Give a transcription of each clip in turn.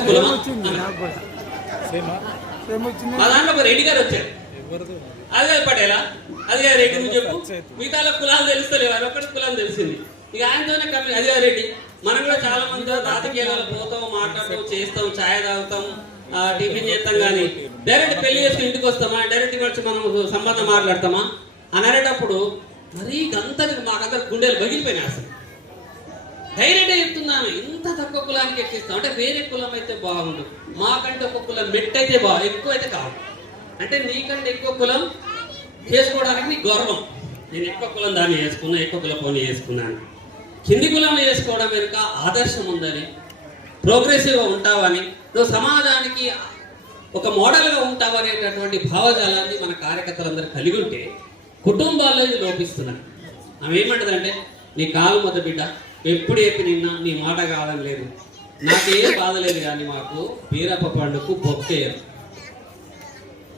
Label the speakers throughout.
Speaker 1: కులమా మా దాంట్లో ఒక రెడ్డి గారు వచ్చారు
Speaker 2: ఎవరిది?
Speaker 1: అది పటేలా? అది రెడ్డి నువ్వు చెప్పు. మిగతా కులాలు తెలుస్తలేవు అది ఒక్కటి కులం తెలిసింది. ఇక ఆయనతోనే కమ్మి అది రెడ్డి. మనం కూడా చాలా మంది రాజకీయాలు పోతాం మాట్లాడతాం చేస్తాం ఛాయ్ తాగుతాం ఆ, టిఫిన్ చేస్తాం కానీ డైరెక్ట్ పెళ్ళి చేసుకుని ఇంటికి వస్తామా? డైరెక్ట్ వచ్చి మనం సంబంధం మాట్లాడతామా? అని అనేటప్పుడు మరీ గంతకి మాకందరు గుండెలు పగిలిపోయినాయి అసలు. ధైర్యంగా చెప్తున్నాను ఇంత తక్కువ కులానికి ఎక్కిస్తాం. అంటే వేరే కులం అయితే బాగుండు. మాకంటే ఒక కులం మెట్ అయితే బాగు ఎక్కువ అయితే కాదు. అంటే నీకంటే ఎక్కువ కులం చేసుకోవడానికి నీ గౌరవం. నేను ఎక్కువ కులం దాన్ని వేసుకున్నా ఎక్కువ కులం పోనీ వేసుకున్నాను కింది కులం వేసుకోవడం వెనుక ఆదర్శం ఉందని ప్రోగ్రెసివ్గా ఉంటావని నువ్వు సమాజానికి ఒక మోడల్గా ఉంటావు అనేటటువంటి భావజాలాన్ని మన కార్యకర్తలందరూ కలిగి ఉంటే కుటుంబాల్లో ఇది లోపిస్తున్నారు ఆమె ఏమంటుందంటే నీ కాలు మొదటి బిడ్డ ఎప్పుడు చెప్పి నిన్న నీ మాట కాదని లేదు. నాకేం బాధ లేదు కానీ మాకు బీరప్ప పండుగకు బొక్కేయరు.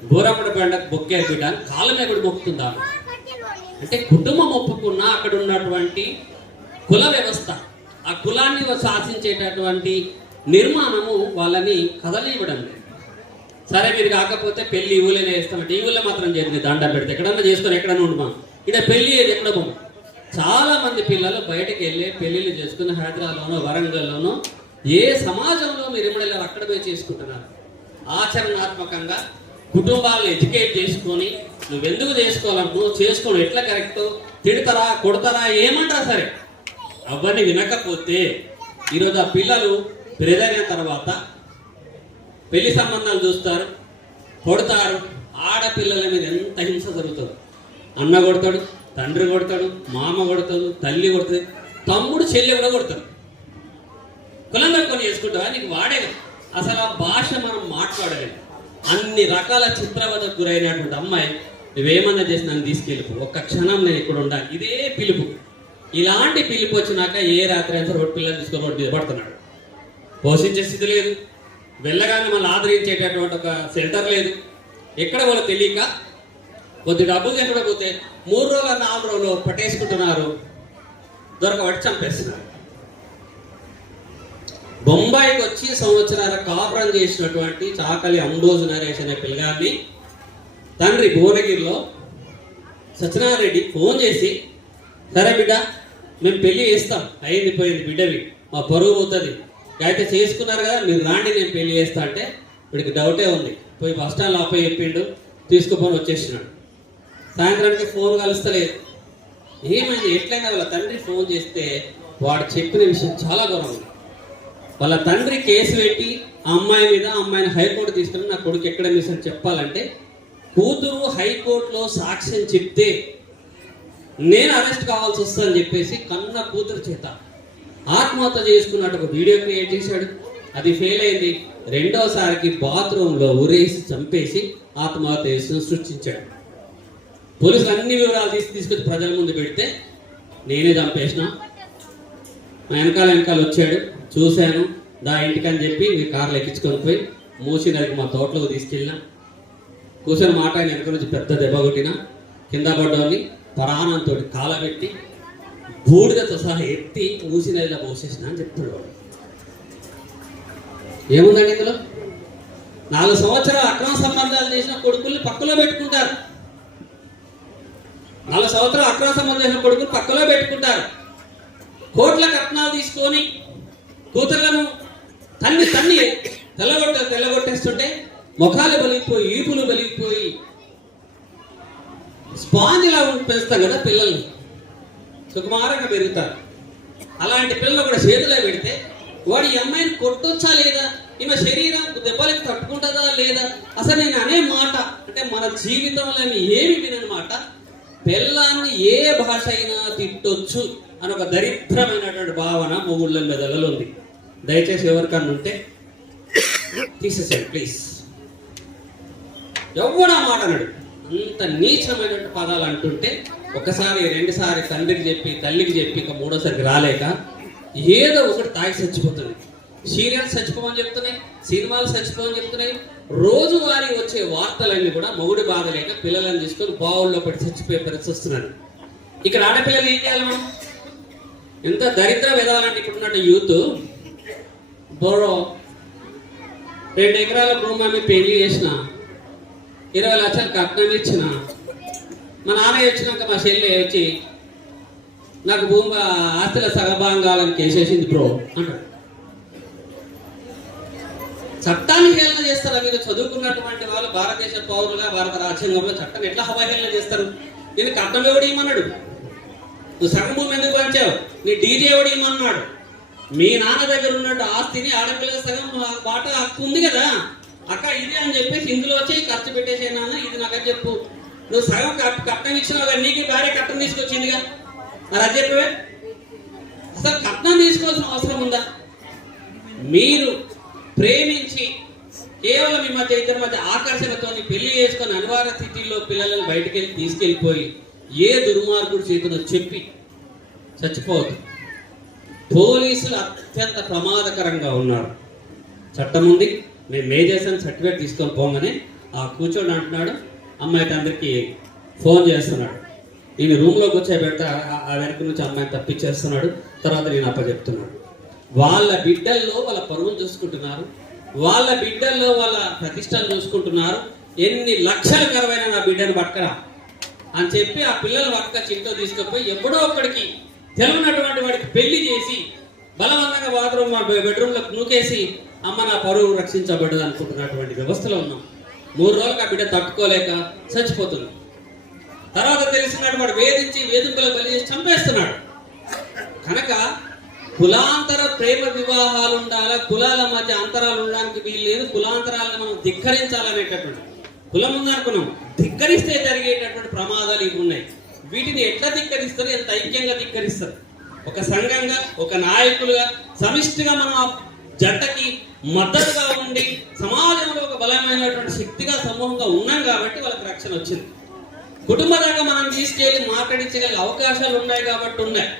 Speaker 1: బూరప్పటి పండుగ బొక్కే బిడ్డ కాళ్ళ మీద కూడా మొక్కుతుందా అంటే కుటుంబం ఒప్పుకున్న అక్కడ ఉన్నటువంటి కుల వ్యవస్థ ఆ కులాన్ని శాసించేటటువంటి నిర్మాణము వాళ్ళని కదలివ్వడం లేదు. సరే మీరు కాకపోతే పెళ్ళి ఈ ఊళ్ళోనే వేస్తామంటే ఈ ఊళ్ళో మాత్రం చేయండి దండ పెడితే. ఎక్కడన్నా చేసుకొని ఎక్కడన్నా ఉండమా ఇక్కడ పెళ్ళి ఏది ఎక్కడ బొమ్మ? చాలా మంది పిల్లలు బయటకు వెళ్ళి పెళ్ళిళ్ళు చేసుకుని హైదరాబాద్లోనో వరంగల్లోనో ఏ సమాజంలో మీరు ఎమ్మడెళ్ళారు అక్కడ పోయి చేసుకుంటున్నారు. ఆచరణాత్మకంగా కుటుంబాలను ఎడ్యుకేట్ చేసుకొని నువ్వెందుకు చేసుకోవాలంటున్నావు చేసుకోవడం ఎట్లా కరెక్ట్? తిడతారా కొడతారా ఏమంటారా సరే? అవన్నీ వినకపోతే ఈరోజు ఆ పిల్లలు పెరిగిన తర్వాత పెళ్ళి సంబంధాలు చూస్తారు కొడతారు. ఆడపిల్లల మీద ఎంత హింస జరుగుతుంది. అన్న కొడతాడు తండ్రి కొడతాడు మామ కొడతాడు తల్లి కొడుతుంది తమ్ముడు చెల్లె కూడా కొడతాడు. కులంగా కొని చేసుకుంటావా నీకు వాడేది అసలు ఆ భాష మనం మాట్లాడలేదు అన్ని రకాల చిత్రవదకు గురైనటువంటి అమ్మాయి నువ్వేమన్నా చేసి నన్ను తీసుకెళ్ళిపో ఒక్క క్షణం నేను ఇక్కడ ఉండాలి ఇదే పిలుపు. ఇలాంటి పిలుపు వచ్చినాక ఏ రాత్రి అంతా రోడ్డు పిల్లలు తీసుకొని రోడ్డు మీద పడుతున్నాడు. పోషించే స్థితి లేదు. వెళ్ళగానే మళ్ళీ ఆదరించేటటువంటి ఒక సెంటర్ లేదు. ఎక్కడ వాళ్ళు తెలియక కొద్ది డబ్బులు తినకపోతే మూడు రోజులు నాలుగు రోజులు పట్టేసుకుంటున్నారు దొరకబట్టి చంపేస్తున్నారు. బొంబాయికి వచ్చి సంవత్సరాల కాపురం చేసినటువంటి చాకలి అంబోజు నరేష్ అనే పిల్లగాన్ని తండ్రి భువనగిరిలో సత్యనారాయణ ఫోన్ చేసి సరే బిడ్డ మేము పెళ్ళి చేస్తాం. అయింది పోయింది బిడ్డవి. మా పరువు పోతుంది. అయితే చేసుకున్నారు కదా మీరు రాండి నేను పెళ్ళి చేస్తా అంటే వీడికి డౌటే ఉంది. పోయి బస్ స్టాండ్లో అప్పయ్య చెప్పిండు తీసుకుపోని వచ్చేసినాడు. సాయంత్రానికి ఫోన్ కలుస్తలేదు. ఏమైంది? ఎట్లయినా వాళ్ళ తండ్రి ఫోన్ చేస్తే వాడు చెప్పిన విషయం చాలా గౌరవం ఉంది వాళ్ళ తండ్రి కేసు పెట్టి అమ్మాయి మీద అమ్మాయిని హైకోర్టు తీసుకుని నా కొడుకు ఎక్కడ మిస్ అని చెప్పాలంటే కూతురు హైకోర్టులో సాక్ష్యం చెప్తే నేను అరెస్ట్ కావాల్సి వస్తుందని చెప్పేసి కన్న కూతురు చేత ఆత్మహత్య చేసుకున్నట్టు ఒక వీడియో క్రియేట్ చేశాడు. అది ఫెయిల్ అయింది. రెండోసారికి బాత్రూంలో ఉరేసి చంపేసి ఆత్మహత్య చేసి సృష్టించాడు. పోలీసులు అన్ని వివరాలు తీసి తీసుకొచ్చి ప్రజల ముందు పెడితే నేనే చంపేసిన. మా వెనకాల వెనకాల వచ్చాడు చూశాను దా ఇంటికని చెప్పి మీ కార్లు ఎక్కించుకొని పోయి మూసి నదికి మా తోటలోకి తీసుకెళ్ళినా. కూర్చొని మాట ఆయన వెనక నుంచి పెద్ద దెబ్బ కొట్టిన. కింద పడ్డోని పరాణంతో కాలబెట్టి బూడిదతో సహా ఎత్తి మూసి నదిలో పోసేసిన అని చెప్తాడు వాడు. ఏముందండి ఇందులో? నాలుగు సంవత్సరాలు అక్రమ సంబంధాలు చేసిన కొడుకుల్ని పక్కలో పెట్టుకుంటారు. నాలుగు సంవత్సరాలు అక్రమ సంబంధం చేసిన కొడుకులు పక్కలో పెట్టుకుంటారు. కోట్ల కట్నాలు తీసుకొని కూతుర్లను తన్ని తన్ని తెల్లగొట్ట తెల్లగొట్టేస్తుంటే ముఖాలు బలిగిపోయి ఈపులు బలిగిపోయి స్పాంజిలా పెంచుతాం కదా పిల్లల్ని. సుకుమారంగా పెరుగుతారు. అలాంటి పిల్లలు కూడా చేతిలో పెడితే వాడు ఈ అమ్మాయిని కొట్టొచ్చా లేదా? ఈమె శరీరం దెబ్బలకి తట్టుకుంటుందా లేదా? అసలు నేను అనే మాట అంటే మన జీవితంలో ఏమి వినమాట పిల్లాన్ని ఏ భాష అయినా తిట్టొచ్చు అని ఒక దరిద్రమైనటువంటి భావన మొగుళ్ళ మెదలలో ఉంది దయచేసి ఎవరికన్నా ఉంటే తీసేసాడు ప్లీజ్. ఎవడా మాట అన్నాడు అంత నీచమైనటువంటి పదాలు అంటుంటే ఒకసారి రెండుసారి తండ్రికి చెప్పి తల్లికి చెప్పి ఇంకా మూడోసారికి రాలేక ఏదో ఒకటి తాగి చచ్చిపోతుంది సీరియల్స్ చచ్చిపోమని చెప్తున్నాయి సినిమాలు చచ్చిపోమని చెప్తున్నాయి రోజువారీ వచ్చే వార్తలన్నీ కూడా మొగుడు బాధ లేక పిల్లలను తీసుకొని బావుల్లో పడి చచ్చిపోయే పరిస్థితి వస్తున్నారు ఇక్కడ ఆడపిల్లలు ఏం చేయాలి మనం? ఎంత దరిద్ర విధాలంటే ఇక్కడ ఉన్నట్టు యూత్ బోరో రెండు ఎకరాల భూమి ఆమె పెళ్ళి చేసిన ఇరవై లక్షలు కట్నం ఇచ్చిన మా నాన్న వచ్చినాక మా చెల్లి వచ్చి నాకు భూమి ఆస్తుల సగభాగం కావాలని కేసేసింది బ్రో అంటాడు. చట్టాన్ని హేళన చేస్తారా మీరు? చదువుకున్నటువంటి వాళ్ళు భారతదేశ పౌరులుగా భారత రాజ్యాంగంలో చట్టాన్ని ఎట్లా హవాహేళన చేస్తారు? నేను కట్నం ఎవడు ఇమ్మన్నాడు? నువ్వు సగం భూమి ఎందుకు పంచావు? నీ డీజే ఎవడు ఇమ్మన్నాడు? మీ నాన్న దగ్గర ఉన్నట్టు ఆస్తిని ఆడపిల్ల సగం బాట హక్కు ఉంది కదా. అక్క ఇది అని చెప్పేసి ఇందులో వచ్చి ఖర్చు పెట్టేసే నాన్న ఇది నాకు చెప్పు. నువ్వు సగం కట్- కట్నం ఇచ్చినావు కదా నీకు భార్య కట్నం తీసుకొచ్చిందిగా. మరి అది చెప్పవే? అసలు కట్నం తీసుకోవాల్సిన అవసరం ఉందా? మీరు ప్రేమించి కేవలం ఈ మధ్య ఇద్దరి మధ్య ఆకర్షణతో పెళ్ళి చేసుకొని అనివార్య స్థితిలో పిల్లలను బయటికి వెళ్ళి తీసుకెళ్ళిపోయి ఏ దుర్మార్గుడు చేతిలో చెప్పి చచ్చిపోవద్దు. పోలీసులు అత్యంత ప్రమాదకరంగా ఉన్నారు. చట్టం ఉంది. మేము మేజేసాను సర్టిఫికేట్ తీసుకొని పోగానే ఆ కూర్చొని అంటున్నాడు. అమ్మాయికి అందరికీ ఫోన్ చేస్తున్నాడు. నేను రూమ్లోకి వచ్చే పెడితే ఆ- ఆ వెనక నుంచి అమ్మాయిని తప్పించేస్తున్నాడు. తర్వాత నేను అప్పచెప్తున్నాడు వాళ్ళ బిడ్డల్లో వాళ్ళ పరువును చూసుకుంటున్నారు. వాళ్ళ బిడ్డల్లో వాళ్ళ ప్రతిష్టను చూసుకుంటున్నారు. ఎన్ని లక్షల కరవైన నా బిడ్డను పట్టరా అని చెప్పి ఆ పిల్లల పక్క చింటో తీసుకుపోయి ఎప్పుడో ఒక్కడికి తెలియనటువంటి వాడికి పెళ్ళి చేసి బలవంతంగా బాత్రూమ్ మా బెడ్రూమ్లో నూకేసి అమ్మ నా పరువు రక్షించబడ్డది అనుకుంటున్నటువంటి వ్యవస్థలో ఉన్నాం. మూడు రోజులకు ఆ బిడ్డ తట్టుకోలేక చచ్చిపోతుంది. తర్వాత తెలిసినటువంటి వాడు వేధించి వేధింపులకు బలి చేసి చంపేస్తున్నాడు. కనుక కులాంతర ప్రేమ వివాహాలు ఉండాలా? కులాల మధ్య అంతరాలు ఉండడానికి వీలు లేదు. కులాంతరాలను మనం ధిక్కరించాలనేటటువంటి కులం ఉందనుకున్నాం ధిక్కరిస్తే జరిగేటటువంటి ప్రమాదాలు ఇవి ఉన్నాయి. వీటిని ఎట్లా ధిక్కరిస్తారు? ఎంత ఐక్యంగా ధిక్కరిస్తారు? ఒక సంఘంగా ఒక నాయకులుగా సమిష్టిగా మనం ఆ జంటకి మద్దతుగా ఉండి సమాజంలో ఒక బలమైనటువంటి శక్తిగా సమూహంగా ఉన్నాం కాబట్టి వాళ్ళకి రక్షణ వచ్చింది. కుటుంబ దాకా మనం తీసుకెళ్ళి మాట్లాడించగల అవకాశాలు ఉన్నాయి కాబట్టి ఉన్నాయి.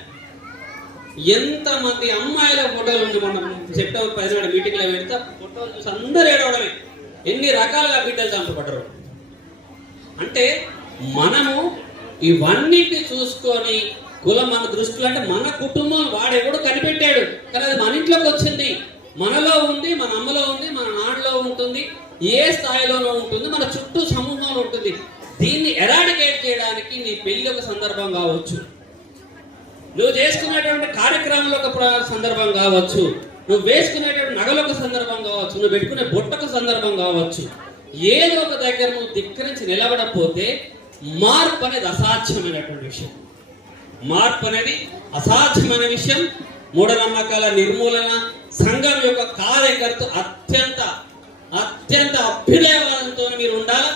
Speaker 1: ఎంత మంది అమ్మాయిల ఫోటోలు ఉంది మనం సెప్టెంబర్ పదిహేడు మీటింగ్లో పెడితే ఫోటోలు చూసి అందరూ ఏడవడమే. ఎన్ని రకాలుగా బిడ్డలు చంపబడ్డరు. అంటే మనము ఇవన్నిటిని చూసుకొని కులం మన దృష్టిలో అంటే మన కుటుంబం వాడెవడు కనిపెట్టాడు. కానీ అది మన ఇంట్లోకి వచ్చింది. మనలో ఉంది మన అమ్మలో ఉంది మన నాన్నలో ఉంటుంది ఏ స్థాయిలోనో ఉంటుంది మన చుట్టూ సమూహంలో ఉంటుంది. దీన్ని ఎరాడికేట్ చేయడానికి నీ పెళ్ళి ఒక సందర్భం కావచ్చు. నువ్వు చేసుకునేటువంటి కార్యక్రమంలో ఒక సందర్భం కావచ్చు. నువ్వు వేసుకునేటువంటి నగలొక ఒక సందర్భం కావచ్చు. నువ్వు పెట్టుకునే బొట్టొక సందర్భం కావచ్చు. ఏదో ఒక దగ్గర నువ్వు ధిక్కరించి నిలబడకపోతే మార్పు అనేది అసాధ్యమైనటువంటి విషయం. మార్పు అనేది అసాధ్యమైన విషయం. మూఢనమ్మకాల నిర్మూలన సంఘం యొక్క కార్యకర్త అత్యంత అత్యంత అభ్యుదయవాదంతో మీరు ఉండాలి?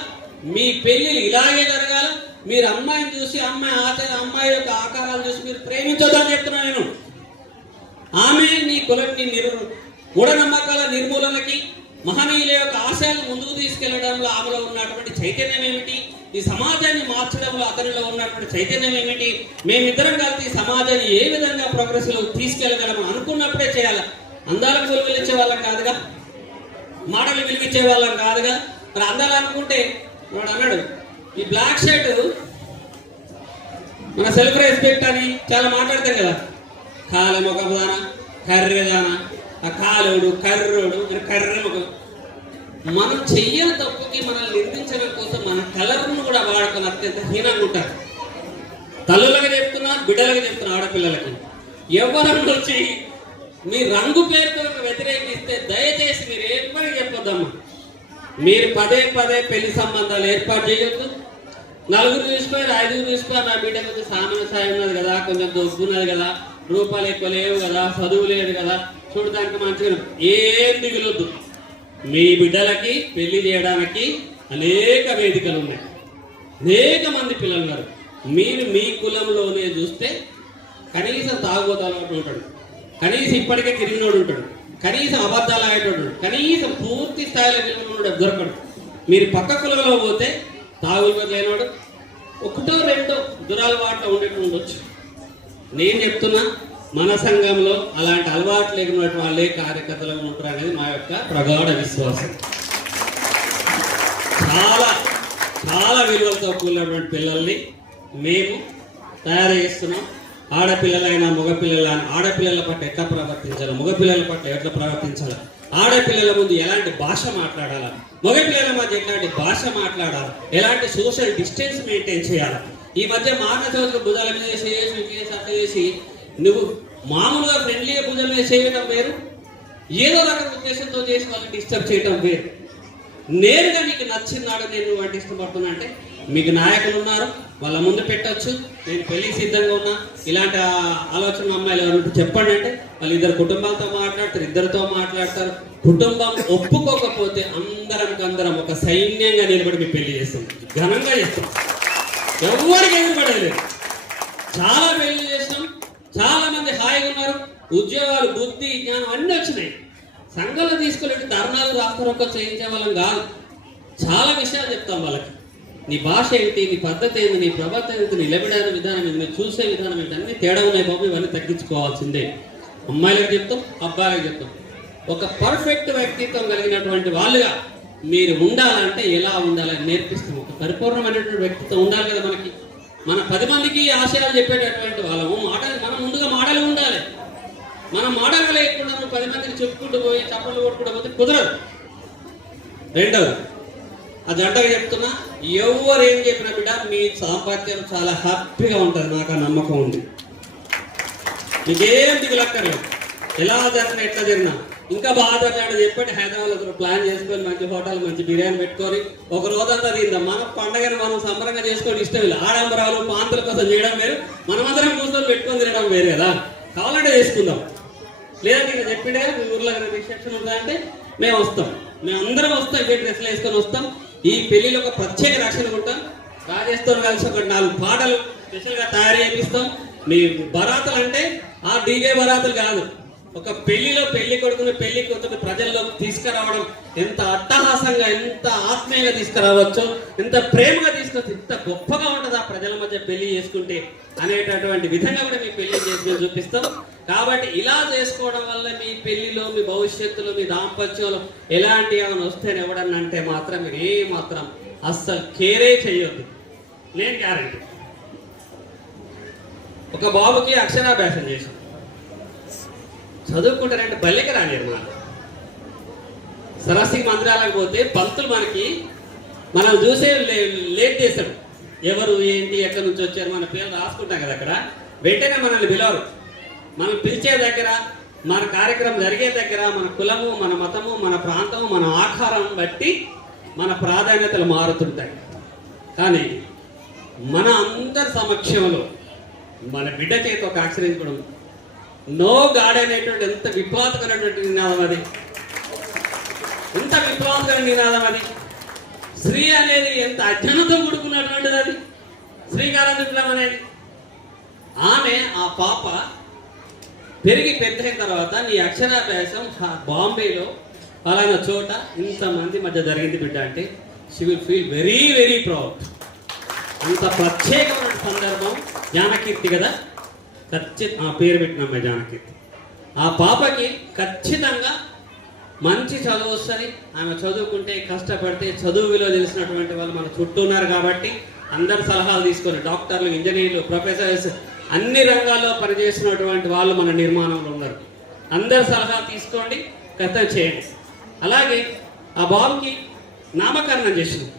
Speaker 1: మీ పెళ్ళిళ్ళు ఇలాగే జరగాలి? మీరు అమ్మాయిని చూసి అమ్మాయి ఆచార అమ్మాయి యొక్క ఆకారాలు చూసి మీరు ప్రేమించొద్దని చెప్తున్నా నేను. ఆమె నీ కులని నిర్ మూఢనమ్మకాల నిర్మూలనకి మహనీయుల యొక్క ఆశయాలు ముందుకు తీసుకెళ్ళడంలో ఆమెలో ఉన్నటువంటి చైతన్యం ఏమిటి? ఈ సమాజాన్ని మార్చడంలో అతనిలో ఉన్నటువంటి చైతన్యం ఏమిటి? మేమిద్దరం కలిసి ఈ సమాజాన్ని ఏ విధంగా ప్రోగ్రెస్లో తీసుకెళ్ళగలము అనుకున్నప్పుడే చేయాలి? అందాలకు విలువిచ్చే వాళ్ళం కాదుగా? మాటలు విలువిచ్చే వాళ్ళం కాదుగా? మరి అందాలు అనుకుంటే వాడు అన్నాడు ఈ బ్లాక్ షర్ట్ మన సెల్ఫ్ రెస్పెక్ట్ అని చాలా మాట్లాడతాం కదా. కాల ఒక దాన కర్రెదాన ఆ కాలుడు కర్రోడు అని కర్రె ముఖం. మనం చెయ్యని తప్పుకి మనల్ని నిర్మించడం కోసం మన కలర్ను కూడా వాడుకొని అత్యంత హీనంగా ఉంటారు. తల్లులకు చెప్తున్నా బిడ్డలకు చెప్తున్నా ఆడపిల్లలకి. ఎవరన్నా వచ్చి మీ రంగు పేరుతో వ్యతిరేకిస్తే దయచేసి మీరు ఏర్పడి చెప్పొద్దమ్మా. మీరు పదే పదే పెళ్ళి సంబంధాలు ఏర్పాటు చేయొద్దు. నలుగురు చూసుకొని ఐదుగురు చూసుకొని నా బిడ్డ కొంచెం సామాన్య సాయం ఉన్నది కదా కొంచెం దొబ్బు ఉన్నది కదా రూపాయలు ఎక్కువ లేవు కదా చదువు లేదు కదా చూడటానికి మంచిగా ఏం దిగులొద్దు మీ బిడ్డలకి పెళ్ళి చేయడానికి అనేక వేదికలు ఉన్నాయి. అనేక మంది పిల్లలు ఉన్నారు. మీరు మీ కులంలోనే చూస్తే కనీసం తాగుబోతు ఉంటాడు. కనీసం ఇప్పటికే తిరిగినోడు ఉంటాడు. కనీసం అబద్ధాలు ఆడేటోడు కనీసం పూర్తి స్థాయిలో నిలబడినోడు దొరకడు. మీరు పక్క కులంలో పోతే తాగులు లేనివాడు ఒకటో రెండో దురలవాట్లు ఉండేట్టు ఉండొచ్చు. నేను చెప్తున్నా మన సంఘంలో అలాంటి అలవాటు లేకున్నటువంటి వాళ్ళే కార్యకర్తలు ఉంటారు అనేది మా యొక్క ప్రగాఢ విశ్వాసం. చాలా చాలా విలువలతో కూడినటువంటి పిల్లల్ని మేము తయారు చేస్తున్నాం. ఆడపిల్లలైనా మగపిల్లలైనా ఆడపిల్లల పట్ల ఎట్లా ప్రవర్తించాలి మగపిల్లల పట్ల ఎట్లా ప్రవర్తించాలి? ఆడపిల్లల ముందు ఎలాంటి భాష మాట్లాడాలా? మగ పిల్లల మధ్య ఎలాంటి భాష మాట్లాడాలి? ఎలాంటి సోషల్ డిస్టెన్స్ మెయింటైన్ చేయాలి? ఈ మధ్య మానవ చోదరికి భుజాల మీద చేసి చేసి అట్లా చేసి నువ్వు మామూలుగా ఫ్రెండ్లీగా భుజాల మీద చేయడం వేరు? ఏదో రకం ఉద్దేశంతో చేసి వాళ్ళని డిస్టర్బ్ చేయడం వేరు? నేరుగా నీకు నచ్చినాడు నేను వాటి ఇష్టపడుతున్నా అంటే మీకు నాయకులు ఉన్నారు వాళ్ళ ముందు పెట్టవచ్చు నేను పెళ్ళికి సిద్ధంగా ఉన్నా. ఇలాంటి ఆలోచన అమ్మాయిలు ఎవరు చెప్పండి అంటే వాళ్ళు ఇద్దరు కుటుంబాలతో మాట్లాడతారు ఇద్దరితో మాట్లాడతారు. కుటుంబం ఒప్పుకోకపోతే అందరం అందరం ఒక సైన్యంగా నిలబడి మీ పెళ్ళి చేస్తాం. ఘనంగా చేస్తాం. ఎవరికి ఎదురుపడలేదు. చాలా పెళ్ళి చేసినాం. చాలా మంది హాయిగా ఉన్నారు. ఉద్యోగాలు బుద్ధి జ్ఞానం అన్నీ వచ్చినాయి. సంఘాలు తీసుకెళ్ళి ధర్నాలు రాస్తారొక్క చేయించే వాళ్ళం కాదు. చాలా విషయాలు చెప్తాం వాళ్ళకి. నీ భాష ఏంటి నీ పద్ధతి ఏంటి నీ ప్రవర్తన ఏంటి నీ నిలబడే విధానం ఏంటి నేను చూసే విధానం ఏంటి అన్ని తేడా ఉన్నాయి బాబు ఇవన్నీ తగ్గించుకోవాల్సిందే. అమ్మాయిలకు చెప్తాం అబ్బాయిలకు చెప్తాం. ఒక పర్ఫెక్ట్ వ్యక్తిత్వం కలిగినటువంటి వాళ్ళుగా మీరు ఉండాలంటే ఎలా ఉండాలని నేర్పిస్తాం. ఒక పరిపూర్ణమైనటువంటి వ్యక్తిత్వం ఉండాలి కదా మనకి. మన పది మందికి ఆశయాలు చెప్పేటటువంటి వాళ్ళము మాటలు మనం ముందుగా మాటలు ఉండాలి. మనం మాటలు లేకుండా నువ్వు పది మందికి చెప్పుకుంటూ పోయి చప్పట్లు కొట్టుకుంటూ పోతే కుదరదు. రెండవది ఆ జంటగా చెప్తున్నా ఎవరు ఏం చెప్పినా బిడ్డ మీ సాంపత్యం చాలా హ్యాపీగా ఉంటుంది నాకు ఆ నమ్మకం ఉంది. మీకేం దిగులక్కర్లేదు ఎలా జరిగినా ఎట్లా జరిగినా. ఇంకా బాగా జరిగినాడు చెప్పండి హైదరాబాద్లో ప్లాన్ చేసుకొని మంచి హోటల్ మంచి బిర్యానీ పెట్టుకొని ఒక రోజంతా తిందాం. మన పండగను మనం సంబరంగా చేసుకొని ఇష్టం లేదు. ఆడంబరాలు పాంతల కోసం చేయడం వేరు. మనమందరం కూర్చొని పెట్టుకొని తినడం వేరు కదా. కావాలంటే చేసుకుందాం. లేదా నేను చెప్పిండే మీ ఊర్లో రిసెప్షన్ ఉందంటే మేము వస్తాం. మేము అందరం వస్తాం ఇక్కడ డ్రెస్లు వేసుకొని వస్తాం. ఈ పెళ్ళిలో ఒక ప్రత్యేక రక్షణ ఉంటాం. రాజేష్తో కలిసి ఒక నాలుగు పాటలు స్పెషల్గా తయారు చేపిస్తాం. మీ బరాతలు అంటే ఆ డీజే బరాతలు కాదు. ఒక పెళ్ళిలో పెళ్ళి కొడుకుని పెళ్ళి కూతురు ప్రజల్లోకి తీసుకురావడం ఎంత అట్టహాసంగా ఎంత ఆత్మీయంగా తీసుకురావచ్చో ఎంత ప్రేమగా తీసుకొచ్చి ఎంత గొప్పగా ఉంటుంది ఆ ప్రజల మధ్య పెళ్ళి చేసుకుంటే అనేటటువంటి విధంగా కూడా మీ పెళ్ళి చేసి చూపిస్తాం. కాబట్టి ఇలా చేసుకోవడం వల్ల మీ పెళ్ళిలో మీ భవిష్యత్తులో మీ దాంపత్యంలో ఎలాంటి ఏమైనా వస్తేనే ఎవడన్నా అంటే మాత్రం మీరు ఏ మాత్రం అస్సలు కేరే చేయొద్దు. నేను గ్యారంటీ ఒక బాబుకి అక్షరాభ్యాసం చేశాను చదువుకుంటారంటే బల్లిక రానియరు మాకు సరస్వతి మందిరాలకు పోతే పంతులు మనకి మనం చూసే లే- లేట్ చేశాడు ఎవరు ఏంటి ఎక్కడి నుంచి వచ్చారు మన పేరు రాసుకుంటాం కదా అక్కడ. వెంటనే మనల్ని పిలవరు. మనం పిలిచే దగ్గర మన కార్యక్రమం జరిగే దగ్గర మన కులము మన మతము మన ప్రాంతము మన ఆకారం బట్టి మన ప్రాధాన్యతలు మారుతుంటాయి. కానీ మన అందరి సమక్షంలో మన బిడ్డ చేత ఒక ఆశ్రయించడం నో గాడ్ అనేటువంటి ఎంత విప్లవాత్మకమైనటువంటి నినాదం అది. ఎంత విప్లవాత్మక నినాదం అది. స్త్రీ అనేది ఎంత అజ్ఞానంతో కూడుకున్నటువంటిది అది. శ్రీకారం విప్లవం అనేది. ఆమె ఆ పాప పెరిగి పెద్దైన తర్వాత నీ అక్షరాభ్యాసం బాంబేలో ఫలానా చోట ఇంతమంది మధ్య జరిగింది బిడ్డ అంటే she will feel very very proud అంత ప్రత్యేకమైన సందర్భం జ్ఞానకీర్తి కదా. ఖచ్చిత ఆ పేరు పెట్టిన మెజానకి ఆ పాపకి ఖచ్చితంగా మంచి చదువు వస్తుంది. ఆమె చదువుకుంటే కష్టపడితే చదువు విలువ తెలిసినటువంటి వాళ్ళు మన చుట్టూ ఉన్నారు కాబట్టి అందరు సలహాలు తీసుకొని డాక్టర్లు ఇంజనీర్లు ప్రొఫెసర్స్ అన్ని రంగాల్లో పనిచేసినటువంటి వాళ్ళు మన నిర్మాణంలో ఉన్నారు. అందరి సలహా తీసుకోండి కథ చేయండి. అలాగే ఆ బాబుకి నామకరణం చేసింది.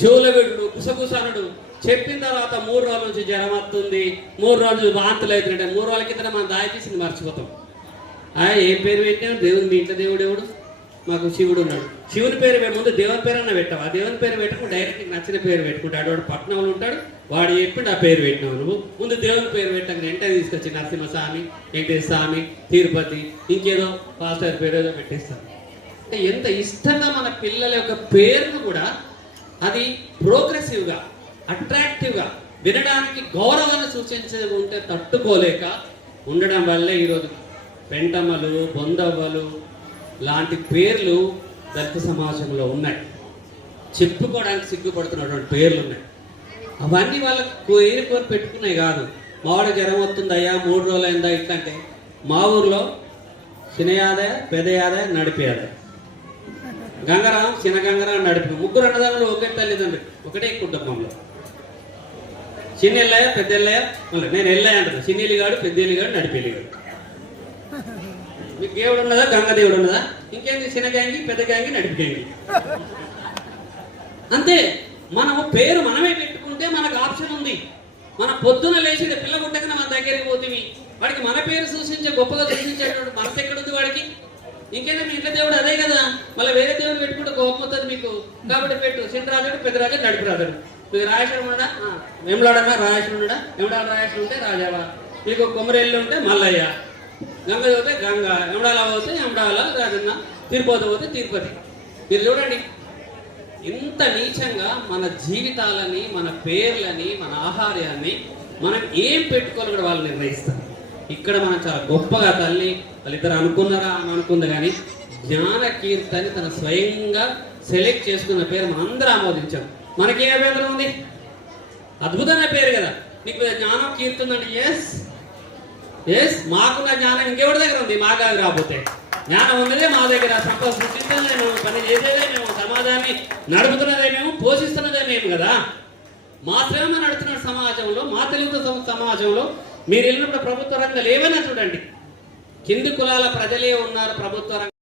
Speaker 1: శివులవిడు కుసకుసనుడు చెప్పిన తర్వాత మూడు రోజుల నుంచి జ్వరం వస్తుంది. మూడు రోజులు వాంతులు అవుతుంటే మూడు రోజుల కింద మనం దాయితీసింది మర్చిపోతాం. ఆ ఏ పేరు పెట్టినా దేవుడు మీ ఇంట్లో దేవుడు ఎవడు? మాకు శివుడు ఉన్నాడు. శివుని పేరు ముందు దేవుని పేరు అన్న పెట్టావు? ఆ దేవుని పేరు పెట్టకుండా డైరెక్ట్ నచ్చిన పేరు పెట్టుకుంటాడు వాడు పట్నంలో ఉంటాడు. వాడు చెప్పిండు ఆ పేరు పెట్టినావు నువ్వు. ముందు దేవుని పేరు పెట్టాక వెంటనే తీసుకొచ్చి నరసింహస్వామి వెంకటేశ్వర స్వామి తిరుపతి ఇంకేదో పాస్టర్ పేరు ఏదో పెట్టేస్తాను అంటే ఎంత ఇష్టంగా మన పిల్లల యొక్క పేరును కూడా అది ప్రోగ్రెసివ్గా అట్రాక్టివ్గా వినడానికి గౌరవాన్ని సూచించేది ఉంటే తట్టుకోలేక ఉండడం వల్లే ఈరోజు పెంటమ్మలు బొందవ్వలు లాంటి పేర్లు దళిత సమాజంలో ఉన్నాయి. చెప్పుకోవడానికి సిగ్గుపడుతున్నటువంటి పేర్లు ఉన్నాయి. అవన్నీ వాళ్ళకు కోరి కోరి పెట్టుకున్నాయి కాదు. మావాడు జ్వరం వస్తుందయ్యా మూడు రోజులు అయిందా ఇట్లా అంటే మా ఊర్లో చిన్నయాదయ పెదయాదయ నడిపేయాదయ గంగరాం చిన్న గంగరాం నడిపి ముగ్గురు అన్నదాములు ఒకే తల్లిదండ్రులు ఒకటే కుటుంబంలో. చిన్న ఎల్లయ్య పెద్ద ఎల్లయ్య మళ్ళీ నేను ఎల్లయ్య అంటాను చిన్న ఎల్లిగాడు పెద్ద ఎల్లిగాడు నడిపి ఎల్లిగాడు మీకు దేవుడు ఉన్నదా? గంగ దేవుడు ఉన్నదా? ఇంకేంది? చిన్న గ్యాంగి పెద్ద గ్యాంగి నడిపి గ్యాంగి. అంతే. మనము పేరు మనమే పెట్టుకుంటే మనకు ఆప్షన్ ఉంది. మన పొద్దున లేచి పిల్ల పుట్టకన మన దగ్గరికి పోతుంది వాడికి మన పేరు సూచించే గొప్పగా సూచించేటువంటి మనసు ఎక్కడుంది వాడికి? ఇంకేనా మీ ఇంట్లో దేవుడు అదే కదా. మళ్ళీ వేరే దేవుడు పెట్టుకుంటే గొప్ప మీకు. కాబట్టి పెట్టు. చిన్నరాజుడు పెద్దరాజు నడిపి రాజుడు. మీకు రాజేశ్వరం ఉండడా వెంబలాడన్నా రాజేశ్వరం ఉండడా? రాజేశ్వరం ఉంటే రాజావా. మీకు కొమరేళ్ళు ఉంటే మల్లయ్య. గంగ పోతే గంగ ఎమడాల పోతే ఎమడాల రాజన్న తిరుపతి పోతే తిరుపతి. మీరు చూడండి ఇంత నీచంగా మన జీవితాలని మన పేర్లని మన ఆహార్యాన్ని మనం ఏం పెట్టుకోవాలి కూడా వాళ్ళు నిర్ణయిస్తారు. ఇక్కడ మనం చాలా గొప్పగా తల్లి వాళ్ళిద్దరు అనుకున్నారా? అని అనుకుంది కానీ జ్ఞాన కీర్తని తన స్వయంగా సెలెక్ట్ చేసుకున్న పేరు మనందరం ఆమోదించాం. మనకి ఏ అభ్యంతరం ఉంది? అద్భుతమైన పేరు కదా. నీకు జ్ఞానం కీర్తుందండి ఎస్ ఎస్ మాకున్న జ్ఞానం ఇంకెవరి దగ్గర ఉంది? మా రాబోతే రాకపోతే. జ్ఞానం ఉన్నదే మా దగ్గర. సంపద సృష్టిస్తున్నదే మేము పని చేసేదే మేము సమాజాన్ని నడుపుతున్నదే మేము పోషిస్తున్నదే మేము కదా. మా శ్రమ నడుతున్న సమాజంలో మా తెలుగు సమాజంలో మీరు వెళ్ళినప్పుడు ప్రభుత్వ రంగాలు ఏమైనా చూడండి. కింది కులాల ప్రజలే ఉన్నారు ప్రభుత్వ రంగం.